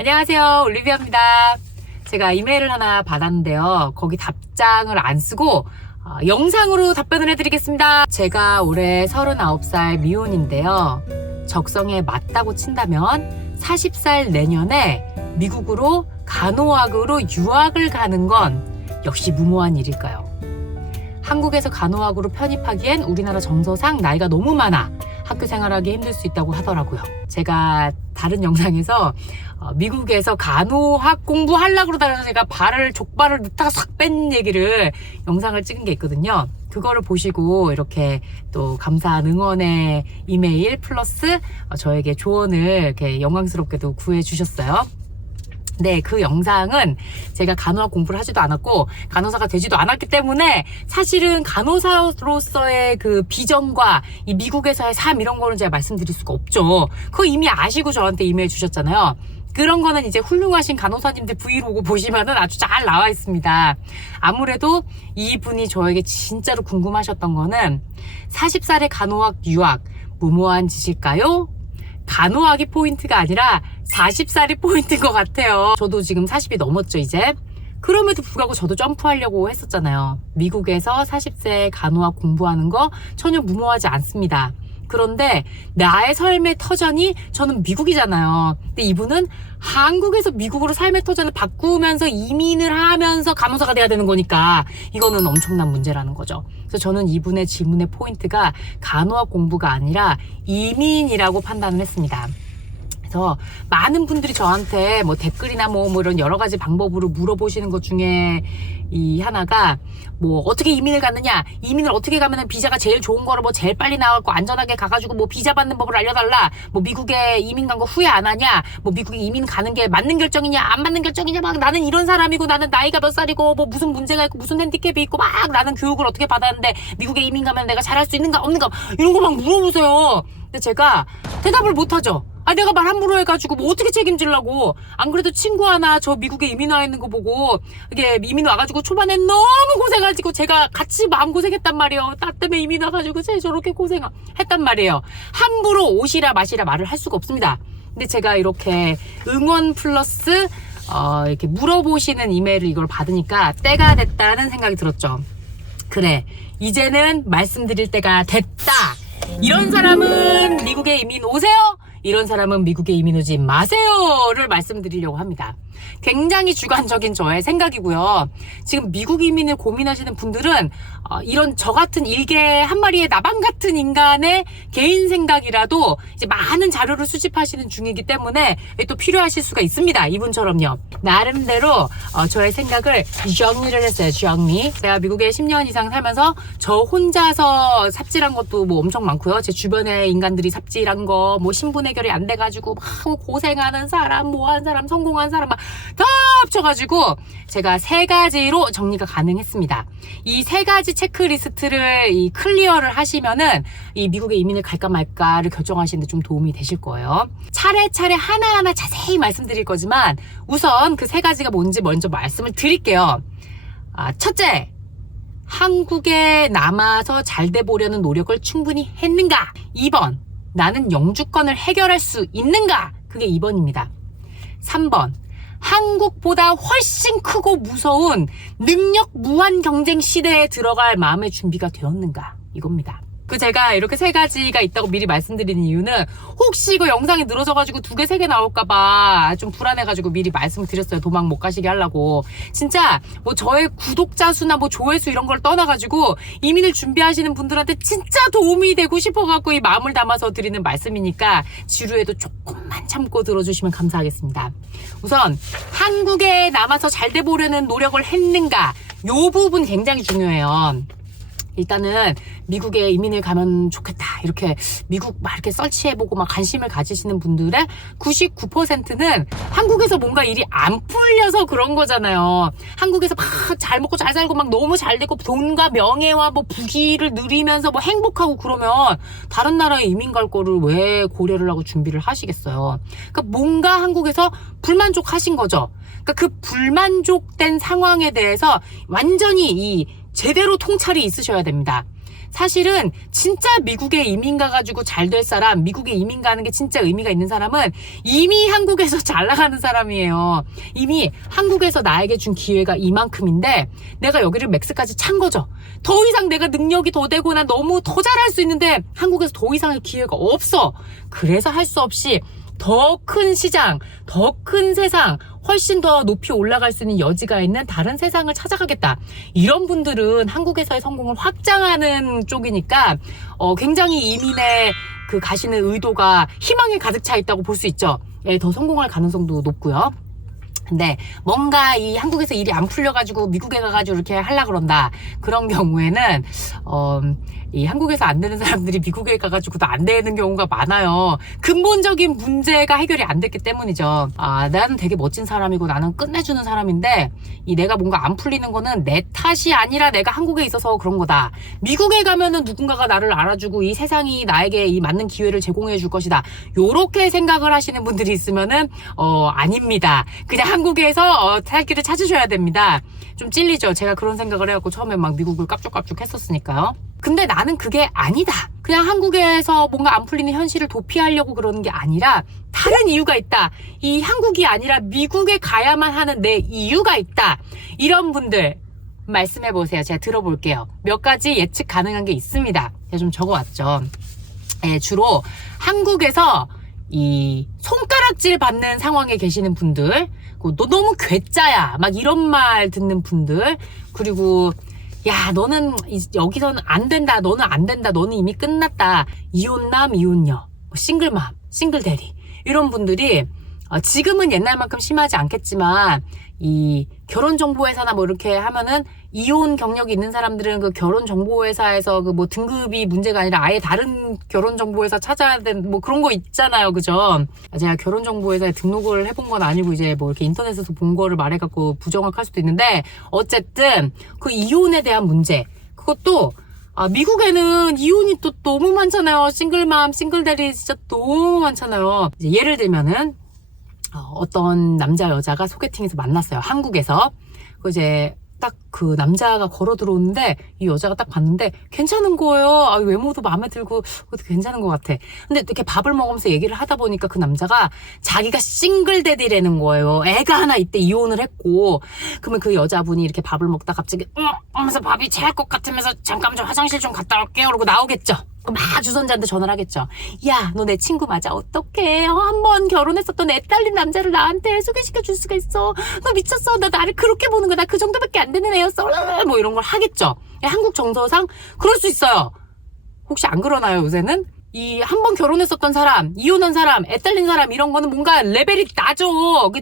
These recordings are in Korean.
안녕하세요, 올리비아입니다. 제가 이메일을 하나 받았는데요. 거기 답장을 안 쓰고 영상으로 답변을 해드리겠습니다. 제가 올해 39살 미혼인데요. 적성에 맞다고 친다면 40살 내년에 미국으로 간호학으로 유학을 가는 건 역시 무모한 일일까요? 한국에서 간호학으로 편입하기엔 우리나라 정서상 나이가 너무 많아 학교 생활하기 힘들 수 있다고 하더라고요. 제가 다른 영상에서 미국에서 간호학 공부하려고 그러다가 제가 족발을 넣다가 싹 뺀 얘기를 영상을 찍은 게 있거든요. 그거를 보시고 이렇게 또 감사한 응원의 이메일 플러스 저에게 조언을 이렇게 영광스럽게도 구해주셨어요. 네, 그 영상은 제가 간호학 공부를 하지도 않았고 간호사가 되지도 않았기 때문에 사실은 간호사로서의 그 비전과 이 미국에서의 삶 이런 거는 제가 말씀드릴 수가 없죠. 그거 이미 아시고 저한테 이메일 주셨잖아요. 그런 거는 이제 훌륭하신 간호사님들 브이로그 보시면은 아주 잘 나와 있습니다. 아무래도 이분이 저에게 진짜로 궁금하셨던 거는 40살의 간호학 유학 무모한 짓일까요? 간호학이 포인트가 아니라 40살이 포인트인 것 같아요. 저도 지금 40이 넘었죠, 이제. 그럼에도 불구하고 저도 점프하려고 했었잖아요. 미국에서 40세 간호학 공부하는 거 전혀 무모하지 않습니다. 그런데 나의 삶의 터전이 저는 미국이잖아요. 근데 이분은 한국에서 미국으로 삶의 터전을 바꾸면서 이민을 하면서 간호사가 돼야 되는 거니까 이거는 엄청난 문제라는 거죠. 그래서 저는 이분의 질문의 포인트가 간호학 공부가 아니라 이민이라고 판단을 했습니다. 그래서 많은 분들이 저한테 뭐 댓글이나 뭐 이런 여러 가지 방법으로 물어보시는 것 중에 이 하나가 뭐 어떻게 이민을 갔느냐, 이민을 어떻게 가면은 비자가 제일 좋은 거로 뭐 제일 빨리 나가고 안전하게 가가지고 뭐 비자 받는 법을 알려달라, 뭐 미국에 이민 간 거 후회 안 하냐, 뭐 미국에 이민 가는 게 맞는 결정이냐 안 맞는 결정이냐, 막 나는 이런 사람이고 나는 나이가 몇 살이고 뭐 무슨 문제가 있고 무슨 핸디캡이 있고 막 나는 교육을 어떻게 받았는데 미국에 이민 가면 내가 잘할 수 있는가 없는가 이런 거 막 물어보세요. 근데 제가 대답을 못하죠. 내가 말 함부로 해가지고 뭐 어떻게 책임지려고. 안 그래도 친구 하나 저 미국에 이민 와 있는 거 보고 이게 이민 와가지고 초반에 너무 고생하지고 제가 같이 마음고생했단 말이에요. 나 때문에 이민 와가지고 쟤 저렇게 고생했단 말이에요. 함부로 오시라 마시라 말을 할 수가 없습니다. 근데 제가 이렇게 응원 플러스 이렇게 물어보시는 이메일을 이걸 받으니까 때가 됐다는 생각이 들었죠. 그래, 이제는 말씀드릴 때가 됐다. 이런 사람은 미국에 이민 오세요. 이런 사람은 미국에 이민 오지 마세요를 말씀드리려고 합니다. 굉장히 주관적인 저의 생각이고요. 지금 미국 이민을 고민하시는 분들은 이런 저 같은 일개 한 마리의 나방 같은 인간의 개인 생각이라도 이제 많은 자료를 수집하시는 중이기 때문에 또 필요하실 수가 있습니다. 이분처럼요. 나름대로 저의 생각을 정리를 했어요. 정리. 제가 미국에 10년 이상 살면서 저 혼자서 삽질한 것도 뭐 엄청 많고요. 제 주변에 인간들이 삽질한 거, 뭐 신분 해결이 안 돼가지고 막 고생하는 사람, 뭐한 사람, 성공한 사람 막 다 합쳐가지고 제가 3가지로 정리가 가능했습니다. 이 3가지 체크리스트를 클리어를 하시면은 이 미국에 이민을 갈까 말까를 결정하시는 데 좀 도움이 되실 거예요. 차례차례 하나하나 자세히 말씀드릴 거지만 우선 그 3가지가 뭔지 먼저 말씀을 드릴게요. 첫째, 한국에 남아서 잘 돼 보려는 노력을 충분히 했는가? 2번, 나는 영주권을 해결할 수 있는가? 그게 2번입니다. 3번, 한국보다 훨씬 크고 무서운 능력 무한 경쟁 시대에 들어갈 마음의 준비가 되었는가? 이겁니다. 제가 이렇게 3가지가 있다고 미리 말씀드리는 이유는 혹시 이거 영상이 늘어져가지고 2개, 3개 나올까봐 좀 불안해가지고 미리 말씀을 드렸어요. 도망 못 가시게 하려고. 진짜 뭐 저의 구독자 수나 뭐 조회수 이런 걸 떠나가지고 이민을 준비하시는 분들한테 진짜 도움이 되고 싶어갖고 이 마음을 담아서 드리는 말씀이니까 지루해도 조금만 참고 들어주시면 감사하겠습니다. 우선 한국에 남아서 잘 돼 보려는 노력을 했는가? 요 부분 굉장히 중요해요. 일단은 미국에 이민을 가면 좋겠다, 이렇게 미국 막 이렇게 설치해보고 막 관심을 가지시는 분들의 99%는 한국에서 뭔가 일이 안 풀려서 그런 거잖아요. 한국에서 막 잘 먹고 잘 살고 막 너무 잘 되고 돈과 명예와 뭐 부귀를 누리면서 뭐 행복하고 그러면 다른 나라에 이민 갈 거를 왜 고려를 하고 준비를 하시겠어요. 그러니까 뭔가 한국에서 불만족하신 거죠. 그러니까 그 불만족된 상황에 대해서 완전히 제대로 통찰이 있으셔야 됩니다. 사실은 진짜 미국에 이민 가가지고 잘 될 사람, 미국에 이민 가는 게 진짜 의미가 있는 사람은 이미 한국에서 잘 나가는 사람이에요. 이미 한국에서 나에게 준 기회가 이만큼인데 내가 여기를 맥스까지 찬 거죠. 더 이상 내가 능력이 더 되고 난 너무 더 잘할 수 있는데 한국에서 더 이상의 기회가 없어. 그래서 할 수 없이 더 큰 시장, 더 큰 세상, 훨씬 더 높이 올라갈 수 있는 여지가 있는 다른 세상을 찾아가겠다. 이런 분들은 한국에서의 성공을 확장하는 쪽이니까 굉장히 이민의 그 가시는 의도가 희망에 가득 차 있다고 볼 수 있죠. 예, 더 성공할 가능성도 높고요. 근데 뭔가 이 한국에서 일이 안 풀려가지고 미국에 가가지고 이렇게 하려고 그런다. 그런 경우에는 이 한국에서 안 되는 사람들이 미국에 가가지고도 안 되는 경우가 많아요. 근본적인 문제가 해결이 안 됐기 때문이죠. 나는 되게 멋진 사람이고 나는 끝내주는 사람인데 이 내가 뭔가 안 풀리는 거는 내 탓이 아니라 내가 한국에 있어서 그런 거다. 미국에 가면은 누군가가 나를 알아주고 이 세상이 나에게 이 맞는 기회를 제공해 줄 것이다. 요렇게 생각을 하시는 분들이 있으면은 아닙니다. 그냥 한국에서 살 길을 찾으셔야 됩니다. 좀 찔리죠. 제가 그런 생각을 해갖고 처음에 막 미국을 깝죽깝죽 했었으니까요. 근데 나는 그게 아니다. 그냥 한국에서 뭔가 안 풀리는 현실을 도피하려고 그러는 게 아니라 다른 이유가 있다. 이 한국이 아니라 미국에 가야만 하는 내 이유가 있다. 이런 분들 말씀해 보세요. 제가 들어볼게요. 몇 가지 예측 가능한 게 있습니다. 제가 좀 적어왔죠. 주로 한국에서 이 손가락질 받는 상황에 계시는 분들, 너 너무 괴짜야 막 이런 말 듣는 분들, 그리고 야 너는 여기서는 안 된다, 너는 안 된다, 너는 이미 끝났다, 이혼남 이혼녀, 싱글맘, 싱글대리, 이런 분들이 지금은 옛날만큼 심하지 않겠지만 이 결혼정보회사나 뭐 이렇게 하면은 이혼 경력이 있는 사람들은 그 결혼정보회사에서 그 뭐 등급이 문제가 아니라 아예 다른 결혼정보회사 찾아야 되는 뭐 그런 거 있잖아요. 그죠? 제가 결혼정보회사에 등록을 해본 건 아니고 이제 뭐 이렇게 인터넷에서 본 거를 말해갖고 부정확할 수도 있는데 어쨌든 그 이혼에 대한 문제, 그것도 미국에는 이혼이 또 너무 많잖아요. 싱글맘, 싱글대리 진짜 너무 많잖아요. 이제 예를 들면은 어떤 남자 여자가 소개팅에서 만났어요. 한국에서. 이제 딱 그 남자가 걸어 들어오는데 이 여자가 딱 봤는데 괜찮은 거예요. 외모도 마음에 들고 그것도 괜찮은 것 같아. 근데 이렇게 밥을 먹으면서 얘기를 하다 보니까 그 남자가 자기가 싱글데디라는 거예요. 애가 하나 이때 이혼을 했고. 그러면 그 여자분이 이렇게 밥을 먹다 갑자기 하면서 밥이 체할 것 같으면서 잠깐 좀 화장실 좀 갔다 올게요. 그러고 나오겠죠. 막 주선자한테 전화를 하겠죠. 야, 너 내 친구 맞아? 어떡해? 한 번 결혼했었던 애 딸린 남자를 나한테 소개시켜 줄 수가 있어. 너 미쳤어. 나 나를 그렇게 보는 거야. 나 그 정도밖에 안 되는 애였어. 뭐 이런 걸 하겠죠. 한국 정서상 그럴 수 있어요. 혹시 안 그러나요, 요새는? 이 한 번 결혼했었던 사람, 이혼한 사람, 애 딸린 사람 이런 거는 뭔가 레벨이 낮아.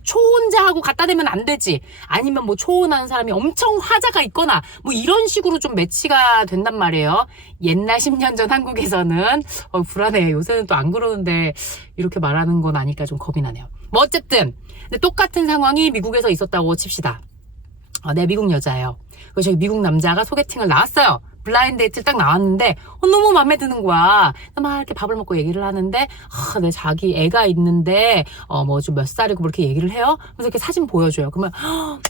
초혼자하고 갖다 대면 안 되지. 아니면 뭐 초혼한 사람이 엄청 화자가 있거나 뭐 이런 식으로 좀 매치가 된단 말이에요. 옛날 10년 전 한국에서는 불안해요. 요새는 또 안 그러는데 이렇게 말하는 건 아니까 좀 겁이 나네요. 뭐 어쨌든 근데 똑같은 상황이 미국에서 있었다고 칩시다. 내 미국 여자예요. 그래서 미국 남자가 소개팅을 나왔어요. 블라인드 데이트를 딱 나왔는데 너무 마음에 드는 거야. 막 이렇게 밥을 먹고 얘기를 하는데 내 자기 애가 있는데 뭐 좀 몇 살이고 그렇게 얘기를 해요. 그래서 이렇게 사진 보여줘요. 그러면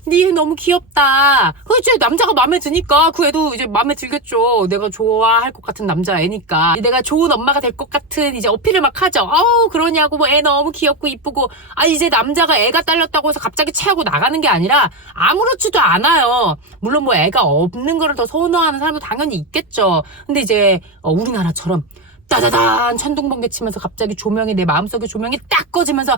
네 애 너무 귀엽다. 그렇지, 남자가 마음에 드니까 그 애도 이제 마음에 들겠죠. 내가 좋아할 것 같은 남자 애니까 내가 좋은 엄마가 될 것 같은 이제 어필을 막 하죠. 그러냐고, 뭐 애 너무 귀엽고 이쁘고. 이제 남자가 애가 딸렸다고 해서 갑자기 체하고 나가는 게 아니라 아무렇지도 않아요. 물론 뭐 애가 없는 거를 더 선호하는 사람도 당연히 있겠죠. 근데 이제 우리나라처럼 따다단 천둥번개 치면서 갑자기 조명이, 내 마음속에 조명이 딱 꺼지면서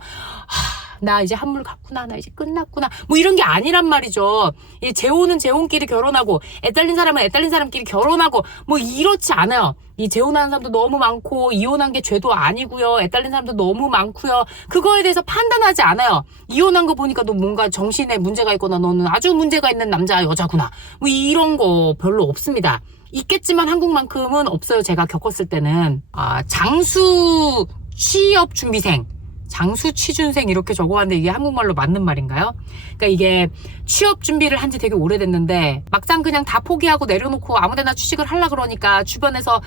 나 이제 한물 갔구나, 나 이제 끝났구나, 뭐 이런 게 아니란 말이죠. 재혼은 재혼끼리 결혼하고 애 딸린 사람은 애 딸린 사람끼리 결혼하고 뭐 이렇지 않아요. 이 재혼하는 사람도 너무 많고 이혼한 게 죄도 아니고요. 애 딸린 사람도 너무 많고요. 그거에 대해서 판단하지 않아요. 이혼한 거 보니까 너 뭔가 정신에 문제가 있거나 너는 아주 문제가 있는 남자 여자구나, 뭐 이런 거 별로 없습니다. 있겠지만 한국만큼은 없어요. 제가 겪었을 때는 장수 취업 준비생, 장수 취준생 이렇게 적어왔는데 이게 한국말로 맞는 말인가요? 그러니까 이게 취업 준비를 한 지 되게 오래됐는데 막상 그냥 다 포기하고 내려놓고 아무데나 취직을 하려고 그러니까 주변에서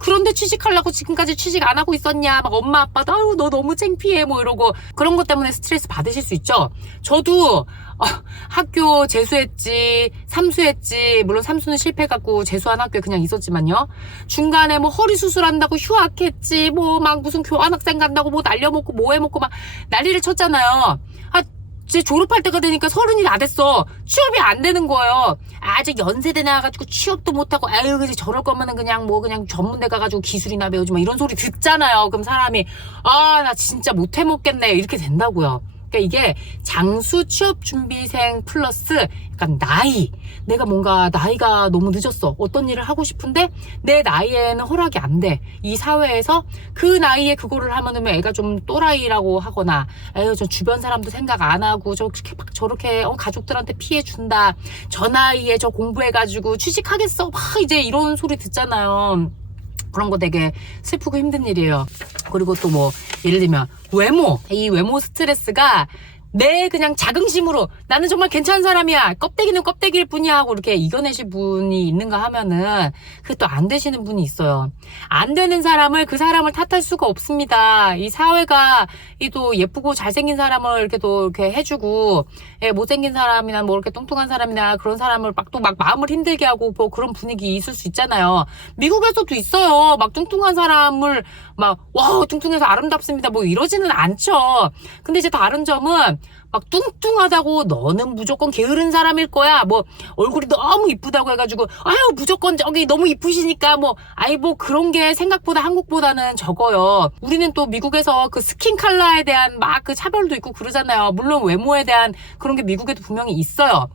그런데 취직하려고 지금까지 취직 안 하고 있었냐, 막 엄마 아빠도 너 너무 창피해 뭐 이러고, 그런 것 때문에 스트레스 받으실 수 있죠. 저도 학교 재수했지, 삼수했지, 물론 삼수는 실패해갖고 재수한 학교에 그냥 있었지만요. 중간에 뭐 허리 수술한다고 휴학했지, 뭐 막 무슨 교환학생 간다고 뭐 날려먹고 뭐 해먹고 막 난리를 쳤잖아요. 이제 졸업할 때가 되니까 30이 다 됐어. 취업이 안 되는 거예요. 아직 연세대 나와가지고 취업도 못하고, 아유, 그지 저럴 거면은 그냥 전문대 가가지고 기술이나 배우지 마. 이런 소리 듣잖아요. 그럼 사람이, 나 진짜 못 해먹겠네. 이렇게 된다고요. 그러니까 이게 장수 취업 준비생 플러스 약간 나이. 내가 뭔가 나이가 너무 늦었어. 어떤 일을 하고 싶은데 내 나이에는 허락이 안 돼. 이 사회에서 그 나이에 그거를 하면은 애가 좀 또라이라고 하거나, 에휴, 저 주변 사람도 생각 안 하고 저렇게 가족들한테 피해 준다. 저 나이에 저 공부해가지고 취직하겠어. 막 이제 이런 소리 듣잖아요. 그런 거 되게 슬프고 힘든 일이에요. 그리고 또 뭐 예를 들면 이 외모 스트레스가 내 그냥 자긍심으로 나는 정말 괜찮은 사람이야, 껍데기는 껍데기일 뿐이야 하고 이렇게 이겨내실 분이 있는가 하면은 그게 또 안 되시는 분이 있어요. 안 되는 사람을, 그 사람을 탓할 수가 없습니다. 이 사회가 또 예쁘고 잘생긴 사람을 이렇게 또 이렇게 해주고, 못생긴 사람이나 뭐 이렇게 뚱뚱한 사람이나 그런 사람을 막 마음을 힘들게 하고 뭐 그런 분위기 있을 수 있잖아요. 미국에서도 있어요. 막 뚱뚱한 사람을 와, 뚱뚱해서 아름답습니다 뭐 이러지는 않죠. 근데 이제 다른 점은 막 뚱뚱하다고 너는 무조건 게으른 사람일 거야, 뭐 얼굴이 너무 이쁘다고 해가지고 아유 무조건 저기 너무 이쁘시니까 뭐 그런 게 생각보다 한국보다는 적어요. 우리는 또 미국에서 그 스킨 컬러에 대한 막 그 차별도 있고 그러잖아요. 물론 외모에 대한 그런 게 미국에도 분명히 있어요.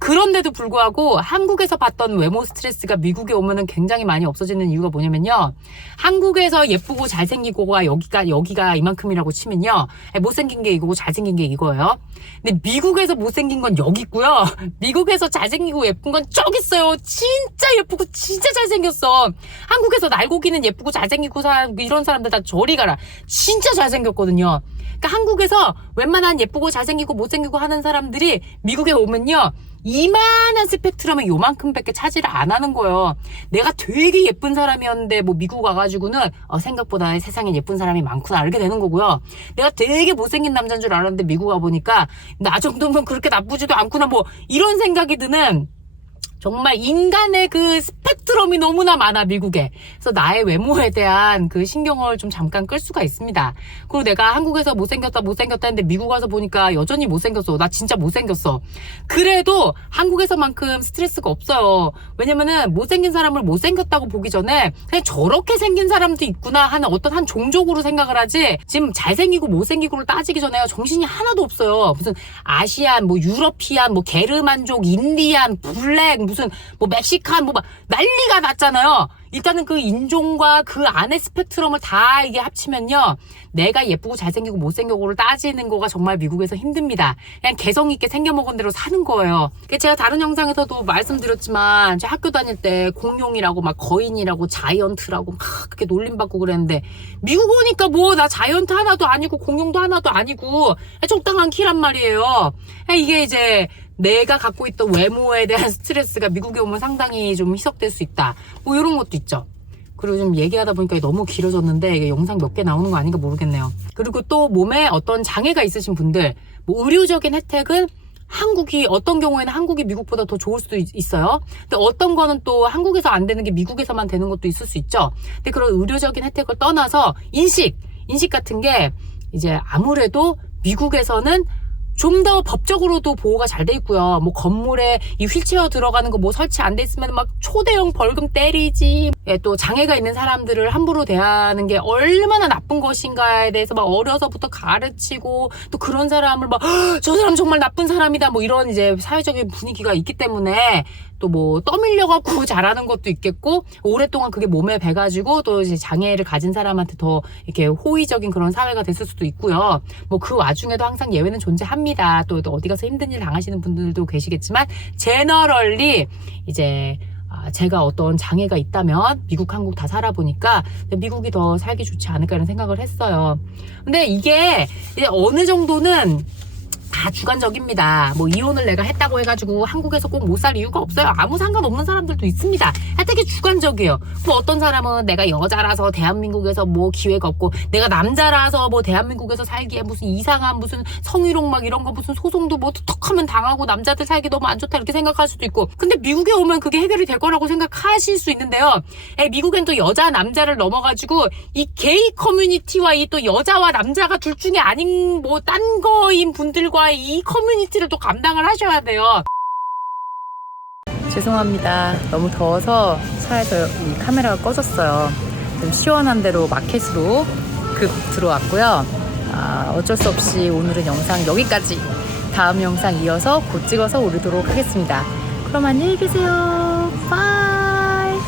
그런데도 불구하고 한국에서 봤던 외모 스트레스가 미국에 오면은 굉장히 많이 없어지는 이유가 뭐냐면요. 한국에서 예쁘고 잘생기고가 여기가 이만큼이라고 치면요. 못생긴 게 이거고 잘생긴 게 이거예요. 근데 미국에서 못생긴 건 여기 있고요. 미국에서 잘생기고 예쁜 건 저기 있어요. 진짜 예쁘고 진짜 잘생겼어. 한국에서 날고기는 예쁘고 잘생기고 이런 사람들 다 저리 가라. 진짜 잘생겼거든요. 그러니까 한국에서 웬만한 예쁘고 잘생기고 못생기고 하는 사람들이 미국에 오면요. 이만한 스펙트럼에 요만큼밖에 차지를 안 하는 거예요. 내가 되게 예쁜 사람이었는데 뭐 미국 와가지고는 생각보다 세상에 예쁜 사람이 많구나 알게 되는 거고요. 내가 되게 못생긴 남자인 줄 알았는데 미국 와보니까 나 정도면 그렇게 나쁘지도 않구나 뭐 이런 생각이 드는, 정말 인간의 그 스펙트럼이 너무나 많아 미국에. 그래서 나의 외모에 대한 그 신경을 좀 잠깐 끌 수가 있습니다. 그리고 내가 한국에서 못생겼다 했는데 미국 와서 보니까 여전히 못생겼어. 나 진짜 못생겼어. 그래도 한국에서만큼 스트레스가 없어요. 왜냐면은 못생긴 사람을 못생겼다고 보기 전에 그냥 저렇게 생긴 사람도 있구나 하는 어떤 한 종족으로 생각을 하지, 지금 잘생기고 못생기고를 따지기 전에요 정신이 하나도 없어요. 무슨 아시안, 뭐 유러피안, 뭐 게르만족, 인디안, 블랙, 무슨 뭐 멕시칸 뭐 막 난리가 났잖아요. 일단은 그 인종과 그 안에 스펙트럼을 다 이게 합치면요. 내가 예쁘고 잘생기고 못생기고를 따지는 거가 정말 미국에서 힘듭니다. 그냥 개성 있게 생겨먹은 대로 사는 거예요. 제가 다른 영상에서도 말씀드렸지만 제가 학교 다닐 때 공룡이라고 막 거인이라고 자이언트라고 막 그렇게 놀림받고 그랬는데 미국 오니까 뭐 나 자이언트 하나도 아니고 공룡도 하나도 아니고 적당한 키란 말이에요. 이게 이제 내가 갖고 있던 외모에 대한 스트레스가 미국에 오면 상당히 좀 희석될 수 있다. 뭐 이런 것도 있죠. 그리고 좀 얘기하다 보니까 너무 길어졌는데 이게 영상 몇 개 나오는 거 아닌가 모르겠네요. 그리고 또 몸에 어떤 장애가 있으신 분들, 뭐 의료적인 혜택은 어떤 경우에는 한국이 미국보다 더 좋을 수도 있어요. 근데 어떤 거는 또 한국에서 안 되는 게 미국에서만 되는 것도 있을 수 있죠. 근데 그런 의료적인 혜택을 떠나서 인식 같은 게 이제 아무래도 미국에서는 좀 더 법적으로도 보호가 잘 돼 있고요. 뭐 건물에 이 휠체어 들어가는 거 뭐 설치 안 돼 있으면 막 초대형 벌금 때리지. 또 장애가 있는 사람들을 함부로 대하는 게 얼마나 나쁜 것인가에 대해서 막 어려서부터 가르치고, 또 그런 사람을 막 저 사람 정말 나쁜 사람이다 뭐 이런 이제 사회적인 분위기가 있기 때문에 또 뭐 떠밀려갖고 잘하는 것도 있겠고, 오랫동안 그게 몸에 배가지고 또 이제 장애를 가진 사람한테 더 이렇게 호의적인 그런 사회가 됐을 수도 있고요. 뭐 그 와중에도 항상 예외는 존재합니다. 또 어디 가서 힘든 일 당하시는 분들도 계시겠지만, 제너럴리 이제 제가 어떤 장애가 있다면 미국, 한국 다 살아보니까 미국이 더 살기 좋지 않을까 이런 생각을 했어요. 근데 이게 이제 어느 정도는 다 주관적입니다. 뭐 이혼을 내가 했다고 해가지고 한국에서 꼭 못 살 이유가 없어요. 아무 상관없는 사람들도 있습니다. 되게 주관적이에요. 뭐 어떤 사람은 내가 여자라서 대한민국에서 뭐 기회가 없고, 내가 남자라서 뭐 대한민국에서 살기에 무슨 이상한 무슨 성희롱 막 이런 거 무슨 소송도 뭐 툭툭하면 당하고 남자들 살기 너무 안 좋다 이렇게 생각할 수도 있고, 근데 미국에 오면 그게 해결이 될 거라고 생각하실 수 있는데요. 미국엔 또 여자 남자를 넘어가지고 이 게이 커뮤니티와 이 또 여자와 남자가 둘 중에 아닌 뭐 딴 거인 분들과 이 커뮤니티를 또 감당을 하셔야 돼요. 죄송합니다. 너무 더워서 차에서 이 카메라가 꺼졌어요. 좀 시원한 데로 마켓으로 급 들어왔고요. 어쩔 수 없이 오늘은 영상 여기까지. 다음 영상 이어서 곧 찍어서 올리도록 하겠습니다. 그럼 안녕히 계세요. 바이.